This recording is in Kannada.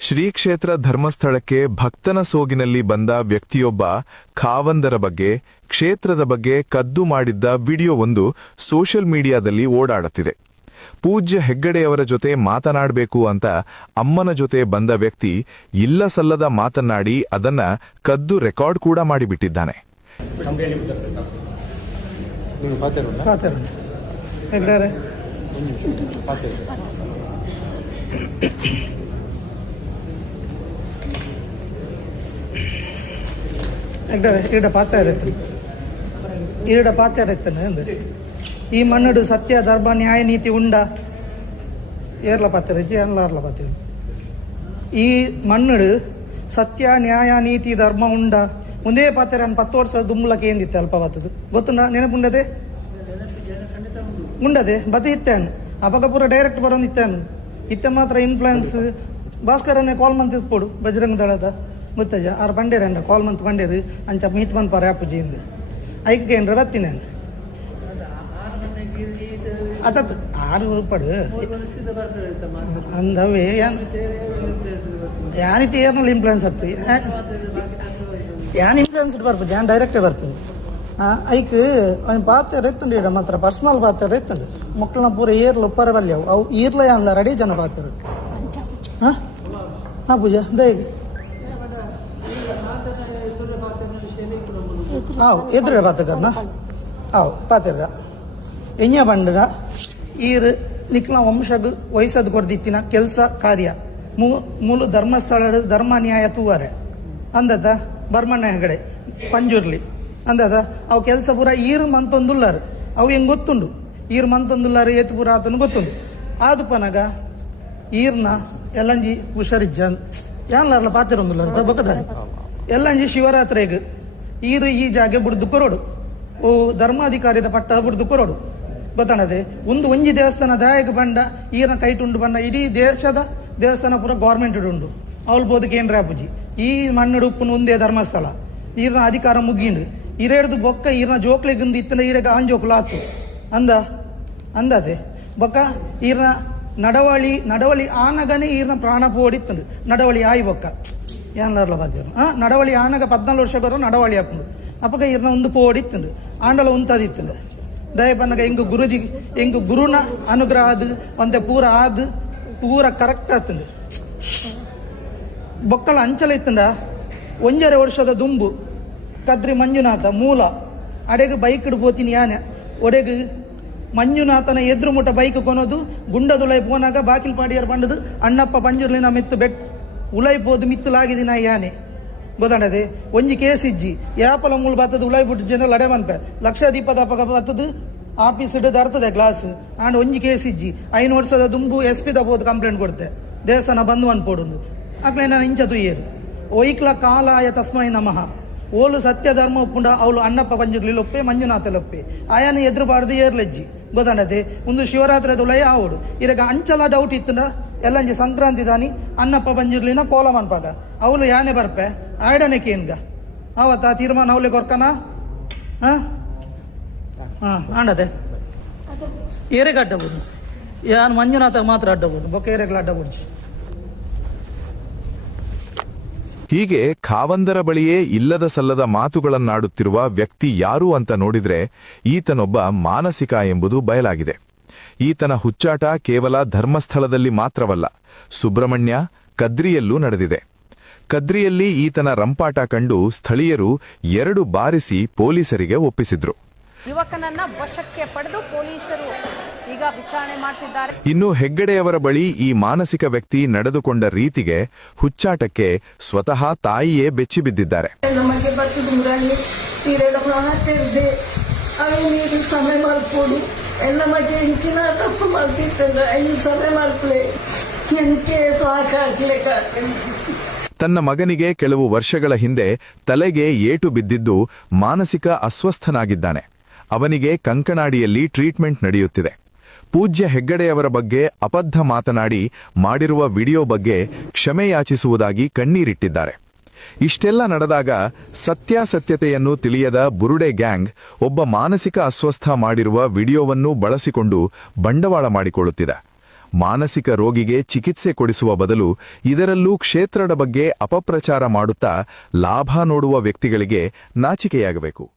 ಶ್ರೀ ಕ್ಷೇತ್ರ ಧರ್ಮಸ್ಥಳಕ್ಕೆ ಭಕ್ತನ ಸೋಗಿನಲ್ಲಿ ಬಂದ ವ್ಯಕ್ತಿಯೊಬ್ಬ ಖಾವಂದರ ಬಗ್ಗೆ, ಕ್ಷೇತ್ರದ ಬಗ್ಗೆ ಕದ್ದು ಮಾಡಿದ್ದ ವಿಡಿಯೋವೊಂದು ಸೋಷಿಯಲ್ ಮೀಡಿಯಾದಲ್ಲಿ ಓಡಾಡುತ್ತಿದೆ. ಪೂಜ್ಯ ಹೆಗ್ಗಡೆಯವರ ಜೊತೆ ಮಾತನಾಡಬೇಕು ಅಂತ ಅಮ್ಮನ ಜೊತೆ ಬಂದ ವ್ಯಕ್ತಿ ಇಲ್ಲ ಸಲ್ಲದ ಮಾತನಾಡಿ ಅದನ್ನ ಕದ್ದು ರೆಕಾರ್ಡ್ ಕೂಡ ಮಾಡಿಬಿಟ್ಟಿದ್ದಾನೆ. ಈ ಮಣ್ಣುಡು ಸತ್ಯ ಧರ್ಮ ನ್ಯಾಯ ನೀತಿ ಉಂಡ ಏರ್ಲ ಪಾತ್ರ ಎಲ್ಲಾರ್ಲ ಪಾತ್ರ ಈ ಮಣ್ಣುಡು ಸತ್ಯ ನ್ಯಾಯ ನೀತಿ ಧರ್ಮ ಉಂಡ ಮುಂದೇ ಪಾತ್ರ 10 ವರ್ಷ ದುಮ್ಮಲಕ್ಕೆ ಏನಿತ್ತೆ ಅಲ್ಪ ಬತ್ತದು ಗೊತ್ತುಂಡ ನೆನಪುಂಡದೆ ಉಂಡದೆ ಬದಿ ಇತ್ತೇನು ಅವಾಗ ಪೂರ ಡೈರೆಕ್ಟ್ ಬರೋನ್ ಇತ್ತೇನು ಇತ್ತ ಮಾತ್ರ ಇನ್ಫ್ಲೂಯೆನ್ಸ್ ಭಾಸ್ಕರನ್ನೇ ಕಾಲ್ ಮಂತ್ ಇಟ್ಕೊಡು ಬಜರಂಗ ದಳದ ಮುತ್ತಜ ಆರು ಬಂಡೇರಂಡ ಕಾಲ್ ಮಂತ್ ಬಂಡೇರು ಅಂಚ ಮೀಟ್ ಮನ್ ಪರ ಆಪುಜಿಯಿಂದ ಐಕ್ಕೆ ಏನ್ರ ಬತ್ತೀನಿ ಅತತ್ 6 ರೂಪಾಯಿ ಅಂದವೇ ಯಾನಿತಿ ಏರ್ನಲ್ಲಿ ಇನ್ಫ್ಲೂಯೆನ್ಸ್ ಹತ್ತು ಯಾನ್ ಇನ್ಫ್ಲೂಯೆನ್ಸ್ ಬರ್ಬೋದು ಯಾನ್ ಡೈರೆಕ್ಟೇ ಬರ್ತೀನಿ ಐಕ್ ಅವ್ನು ಪಾತ್ರ ಎತ್ತಂಡಿ ಮಾತ್ರ ಪರ್ಸನಲ್ ಪಾತ್ರ ಎತ್ತಂಡು ಮಕ್ಕಳನ್ನ ಪೂರ ಏರ್ಲು ಉಪ್ಪರ ಬಲ್ಯವು ಅವು ಈರ್ಲ ಅಲ್ಲ ರೆಡಿ ಜನ ಪಾತ್ರ ಹಾಂ ಪೂಜಾ ದಯಗೆ ಹಾವು ಎದುರು ಪಾತ್ರನ ಹಾವು ಪಾತ್ರಗ ಎಂಜ ಬಂಡಗ ಈರು ನಿಕ್ಲ ವಂಶಗ್ ವಯಸ್ಸದು ಕೊಡ್ದಿತ್ತಿನ ಕೆಲಸ ಕಾರ್ಯ ಮೂಲ ಧರ್ಮಸ್ಥಳ ಧರ್ಮ ನ್ಯಾಯ ತೂವರೆ ಅಂದದ ಬರ್ಮಣ್ಣ ಹೆಗಡೆ ಪಂಜುರ್ಲಿ ಅಂದದ ಅವು ಕೆಲಸ ಪೂರ ಈರು ಮಂತೊಂದುಲ್ಲಾರು ಅವು ಹೆಂಗೆ ಗೊತ್ತುಂಡು ಈರು ಮಂತೊಂದುಲ್ಲಾರು ಏತು ಪೂರ ಆತನು ಗೊತ್ತುಂಡು ಆದು ಪನಗ ಈರ್ನ ಎಲ್ಲಂಜಿ ಹುಷಾರಿಜ್ಜ ಯಾನ್ಲಾರ್ಲ ಪಾತಿರೊಂದುಲ್ಲಾರ ಬಕ್ಕದ ಎಲ್ಲಂಜಿ ಶಿವರಾತ್ರೆಗೆ ಈರು ಈ ಜಾಗೆ ಬುಡ್ದು ಕೊರೋಡು ಓ ಧರ್ಮಾಧಿಕಾರಿದ ಪಟ್ಟ ಬುಡ್ದು ಕೊರೋಡು ಗೊತ್ತಾಣದೆ ಒಂಜಿ ದೇವಸ್ಥಾನ ದಾಯಕ ಬಂಡ ಈರ್ನ ಕೈಟುಂಡು ಬಂಡ ಇಡೀ ದೇಶದ ದೇವಸ್ಥಾನ ಪೂರ ಗೌರ್ಮೆಂಟ್ ಉಂಡು ಅವಳು ಬೋದು ಕೇಂದ್ರ ಪೂಜಿ ಈ ಮಣ್ಣುಡು ಉಪ್ಪುನ ಒಂದೇ ಧರ್ಮಸ್ಥಳ ಈರ್ನ ಅಧಿಕಾರ ಮುಗಿಂಡು ಇರೇಡ್ದು ಬೊಕ್ಕ ಈರ್ನ ಜೋಕ್ಲೆಗಿಂದ ಇತ್ತನ ಈಡಗ ಆಂಜೋಕ್ಲ ಆತು ಅಂದದೆ ಬೊಕ್ಕ ಈರ್ನ ನಡವಳಿ ಆನಗನೇ ಈರ್ನ ಪ್ರಾಣ ಪೋಡಿತ್ತಂಡು ನಡವಳಿ ಆಯಿ ಬೊಕ್ಕ ಏನ್ಲಾರ್ಲ ಬಾದ್ಯರು ನಡವಳಿ ಆನಗ 14 ವರ್ಷ ಬರೋ ನಡವಳಿ ಹಾಕೊಂಡು ಅಪ್ಪಗ ಈರ್ನ ಒಂದು ಪೋಡಿತ್ತಂಡು ಆಂಡಲ ಉಂತದಿತ್ತಂಡು ದಯಪನ್ನಗ ಎಂಗು ಗುರುನ ಅನುಗ್ರಹ ಅದು ಒಂದೆ ಪೂರ ಕರೆಕ್ಟ್ ಆತಂಡು ಬೊಕ್ಕಲ ಅಂಚಲ ಇತ್ತಂಡ 1.5 ವರ್ಷದ ದುಂಬು ಕದ್ರಿ ಮಂಜುನಾಥ ಮೂಲ ಅಡೆಗೆ ಬೈಕ್ ಇಡ್ಬೋತೀನಿ ಯಾನೆ ಒಡೆಗೆ ಮಂಜುನಾಥನ ಎದುರು ಮುಟ್ಟ ಬೈಕ್ ಕೊನೋದು ಗುಂಡದುಲೈ ಪೋನಾಗ ಬಾಕಿಲ್ ಪಾಡಿಯರ್ ಬಂಡದು ಅಣ್ಣಪ್ಪ ಪಂಜುರ್ಲಿನ ಮಿತ್ತು ಬೆಟ್ ಉಲೈಪೋದು ಮಿತ್ತುಲಾಗಿದಿನ ಯಾನೆ ಗೊತ್ತಾಡದೆ ಒಂಜಿ ಕೇಸ್ ಇಜ್ಜಿ ಯಾಪಲ ಮೂಲ ಬತ್ತದು ಉಲೈ ಬಿಟ್ಟು ಜನರಲ್ ಅಡೆ ಮನ್ಪೆ ಲಕ್ಷ ದೀಪದ ಬತ್ತದು ಆಫೀಸ್ ಇಡೋದು ಅರ್ತದೆ ಕ್ಲಾಸ್ ಆಂಡ್ ಒಂಜಿ ಕೇಸ್ ಇಜ್ಜಿ 5 ವರ್ಷದ ದುಂಬು SP ದಬೋದು ಕಂಪ್ಲೇಂಟ್ ಕೊಡ್ತೆ ದೇವಸ್ಥಾನ ಬಂದು ಅನ್ಪೋಡುದು ಆಗ್ಲೇ ನಾನು ಇಂಚ ತುಯ್ಯರು ಒಯ್ಕ್ಲ ಕಾಲಾಯ ತಸ್ಮೈ ನಮಃ ಓಲು ಸತ್ಯ ಧರ್ಮ ಒಪ್ಪುಂಡ ಅವಳು ಅಣ್ಣಪ್ಪ ಪಂಜುರ್ಲಿಲೊಪ್ಪೆ ಮಂಜುನಾಥಲೊಪ್ಪೆ ಆಯನ ಎದುರುಬಾರ್ದು ಏರ್ಲೆಜ್ಜಿ ಗೊತ್ತಾಡದೆ ಒಂದು ಶಿವರಾತ್ರಿ ಉಲಯ ಆವಡು ಇರಾಗ ಅಂಚಲ ಡೌಟ್ ಇತ್ತಂಡ ಎಲ್ಲಂಜಿ ಸಂಕ್ರಾಂತಿ ದಾನಿ ಅಣ್ಣಪ್ಪ ಪಂಜುರ್ಲಿನ ಕೋಲ ಮನ್ಪಾಗ ಅವಳು ಯಾನೆ ಬರ್ಪೆ ಆಯ್ಡನೆ ಕೇನ್ಗ ಅವತ್ತ ತೀರ್ಮಾನ ಅವಳೆ ಕೊರ್ಕನ ಆಂಡದೆ ಏರೆಗೆ ಅಡ್ಡಬಹುದು ಯಾನ್ ಮಂಜುನಾಥ ಮಾತ್ರ ಅಡ್ಡಬಹುದು ಬೊಕ್ಕ ಏರೆಗಳ ಅಡ್ಡಬಹುದು. ಹೀಗೆ ಖಾವಂದರ ಬಳಿಯೇ ಇಲ್ಲದ ಸಲ್ಲದ ಮಾತುಗಳನ್ನಾಡುತ್ತಿರುವ ವ್ಯಕ್ತಿ ಯಾರು ಅಂತ ನೋಡಿದ್ರೆ ಈತನೊಬ್ಬ ಮಾನಸಿಕ ಎಂಬುದು ಬಯಲಾಗಿದೆ. ಈತನ ಹುಚ್ಚಾಟ ಕೇವಲ ಧರ್ಮಸ್ಥಳದಲ್ಲಿ ಮಾತ್ರವಲ್ಲ, ಸುಬ್ರಹ್ಮಣ್ಯ, ಕದ್ರಿಯಲ್ಲೂ ನಡೆದಿದೆ. ಕದ್ರಿಯಲ್ಲಿ ಈತನ ರಂಪಾಟ ಕಂಡು ಸ್ಥಳೀಯರು 2 ಬಾರಿಸಿ ಪೊಲೀಸರಿಗೆ ಒಪ್ಪಿಸಿದ್ರು. ಯುವಕನನ್ನ ವಶಕ್ಕೆ ಪಡೆದು ಪೊಲೀಸರು ಈಗ ವಿಚಾರಣೆ ಮಾಡ್ತಿದ್ದಾರೆ. ಇನ್ನು ಹೆಗ್ಗಡೆಯವರ ಬಳಿ ಈ ಮಾನಸಿಕ ವ್ಯಕ್ತಿ ನಡೆದುಕೊಂಡ ರೀತಿಗೆ, ಹುಚ್ಚಾಟಕ್ಕೆ ಸ್ವತಃ ತಾಯಿಯೇ ಬೆಚ್ಚಿ ಬಿದ್ದಿದ್ದಾರೆ. ನಮಗೆ ಸಮಯ ಮಾಡ್ಕೊಡು ಎಲ್ಲ ಬಗ್ಗೆ ಹೆಚ್ಚಿನ ತಪ್ಪು ಮಾಡ್ತಿರ್ತಂದ್ರೆ 5 ಸಮಯ ಮಾಡ್ಕೊಳ್ಳಿ ಎಂಕೆ ಸಾಕಾಗ್ಲಿಕ್ಕ. ತನ್ನ ಮಗನಿಗೆ ಕೆಲವು ವರ್ಷಗಳ ಹಿಂದೆ ತಲೆಗೆ ಏಟು ಬಿದ್ದಿದ್ದು ಮಾನಸಿಕ ಅಸ್ವಸ್ಥನಾಗಿದ್ದಾನೆ. ಅವನಿಗೆ ಕಂಕನಾಡಿಯಲ್ಲಿ ಟ್ರೀಟ್ಮೆಂಟ್ ನಡೆಯುತ್ತಿದೆ. ಪೂಜ್ಯ ಹೆಗ್ಗಡೆಯವರ ಬಗ್ಗೆ ಅಬದ್ಧ ಮಾತನಾಡಿ ಮಾಡಿರುವ ವಿಡಿಯೋ ಬಗ್ಗೆ ಕ್ಷಮೆ ಯಾಚಿಸುವುದಾಗಿ ಕಣ್ಣೀರಿಟ್ಟಿದ್ದಾರೆ. ಇಷ್ಟೆಲ್ಲ ನಡೆದಾಗ ಸತ್ಯಾಸತ್ಯತೆಯನ್ನು ತಿಳಿಯದ ಬುರುಡೆ ಗ್ಯಾಂಗ್ ಒಬ್ಬ ಮಾನಸಿಕ ಅಸ್ವಸ್ಥ ಮಾಡಿರುವ ವಿಡಿಯೋವನ್ನು ಬಳಸಿಕೊಂಡು ಬಂಡವಾಳ ಮಾಡಿಕೊಳ್ಳುತ್ತಿದೆ. ಮಾನಸಿಕ ರೋಗಿಗೆ ಚಿಕಿತ್ಸೆ ಕೊಡಿಸುವ ಬದಲು ಇದರಲ್ಲೂ ಕ್ಷೇತ್ರದ ಬಗ್ಗೆ ಅಪಪ್ರಚಾರ ಮಾಡುತ್ತಾ ಲಾಭ ನೋಡುವ ವ್ಯಕ್ತಿಗಳಿಗೆ ನಾಚಿಕೆಯಾಗಬೇಕು.